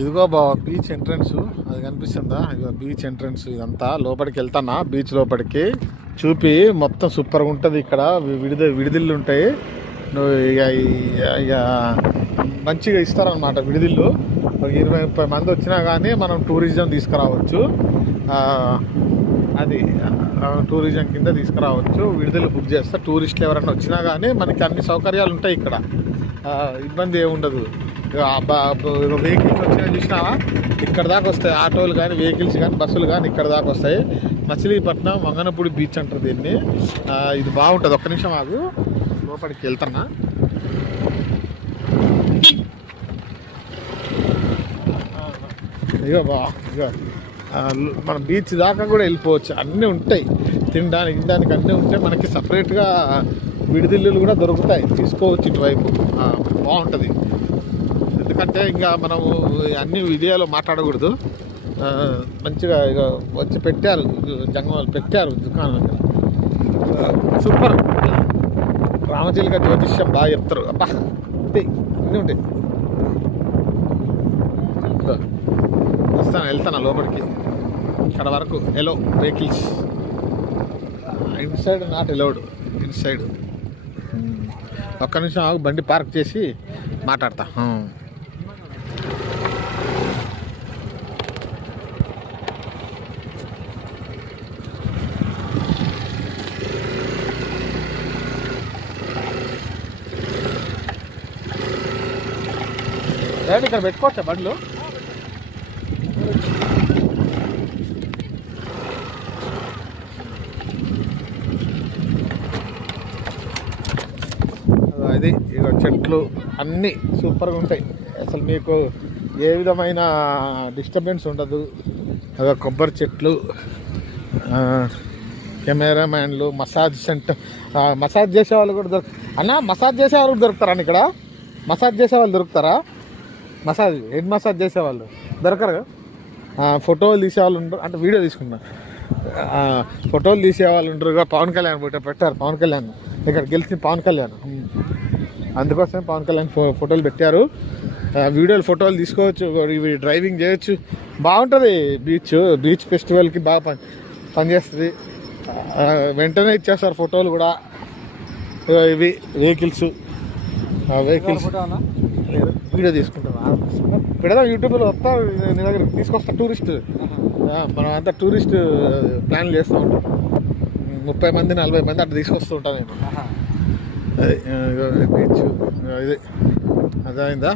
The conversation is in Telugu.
ఇదిగో బావ బీచ్ ఎంట్రన్స్ అది కనిపిస్తుందా? ఇదిగో బీచ్ ఎంట్రన్స్. ఇదంతా లోపలికి వెళ్తానా బీచ్ లోపలికి చూపి మొత్తం సూపర్గా ఉంటుంది. ఇక్కడ విడిదిళ్ళు ఉంటాయి. నువ్వు ఇక మంచిగా ఇస్తారనమాట విడిదిళ్ళు. 20-30 మంది వచ్చినా కానీ మనం టూరిజం తీసుకురావచ్చు. అది టూరిజం కింద తీసుకురావచ్చు. విడుదల బుక్ చేస్తే టూరిస్టులు ఎవరైనా వచ్చినా కానీ మనకి అన్ని సౌకర్యాలు ఉంటాయి ఇక్కడ. ఇబ్బంది ఏముండదు. వెహికల్స్ వచ్చినా చూసినావా ఇక్కడ దాకా వస్తాయి. ఆటోలు కానీ వెహికల్స్ కానీ బస్సులు కానీ ఇక్కడ దాకా వస్తాయి. మచిలీపట్నం వంగనపూడి బీచ్ అంటారు దీన్ని. ఇది బాగుంటుంది. ఒక్క నిమిషం ఆగు, లోపలికి వెళ్తున్నా. ఇక మన బీచ్ దాకా కూడా వెళ్ళిపోవచ్చు. అన్నీ ఉంటాయి, తినడానికి అన్నీ ఉంటాయి. మనకి సపరేట్గా విడిదిల్లులు కూడా దొరుకుతాయి, తీసుకోవచ్చు ఇటువైపు. బాగుంటుంది. ఎందుకంటే ఇంకా మనము అన్ని వీడియోలో మాట్లాడకూడదు. మంచిగా ఇక వచ్చి పెట్టారు, జంగమాలు పెట్టారు దుకాణం. సూపర్. రామచిలుక జ్యోతిష్యం బాగా చెప్తారు. అబ్బా ఉంటాయి, అన్నీ ఉంటాయి. వెళ్తాను లోపలికి. ఇక్కడ వరకు yellow vehicles, inside not allowed. Inside ఒక్క నిమిషం ఆగు, బండి పార్క్ చేసి మాట్లాడతా. ఇక్కడ పెట్టుకోవచ్చా బండ్లు? అది ఇక చెట్లు అన్నీ సూపర్గా ఉంటాయి. అసలు మీకు ఏ విధమైన డిస్టర్బెన్స్ ఉండదు. అదే కొబ్బరి చెట్లు, కెమెరామ్యాన్లు, మసాజ్ సెంటర్, మసాజ్ చేసేవాళ్ళు కూడా మసాజ్ చేసేవాళ్ళు కూడా దొరుకుతారా ఇక్కడ? మసాజ్ చేసేవాళ్ళు దొరుకుతారా? హెడ్ మసాజ్ చేసేవాళ్ళు దొరకరు. ఫోటోలు తీసేవాళ్ళు ఉండరు, అంటే వీడియో తీసుకున్నా. ఫోటోలు తీసేవాళ్ళు ఉండరుగా. పవన్ కళ్యాణ్ పెట్టారు. పవన్ కళ్యాణ్ ఇక్కడ గెలిచిన పవన్ కళ్యాణ్, అందుకోసమే పవన్ కళ్యాణ్ ఫోటోలు పెట్టారు. వీడియోలు ఫోటోలు తీసుకోవచ్చు, ఇవి డ్రైవింగ్ చేయొచ్చు. బాగుంటుంది బీచ్ ఫెస్టివల్కి బాగా పనిచేస్తుంది. వెంటనే ఇచ్చేస్తారు ఫోటోలు కూడా. ఇవి వెహికల్స్ వీడియో తీసుకుంటాం, పెడదాం యూట్యూబ్లో. వస్తా నీ దగ్గర తీసుకొస్తా. టూరిస్ట్ మనం అంతా టూరిస్ట్ ప్లాన్లు చేస్తూ ఉంటాం. 30 మంది 40 మంది అట్లా తీసుకొస్తూ ఉంటాను నేను. అది బీచ్ ఇది అదైందా?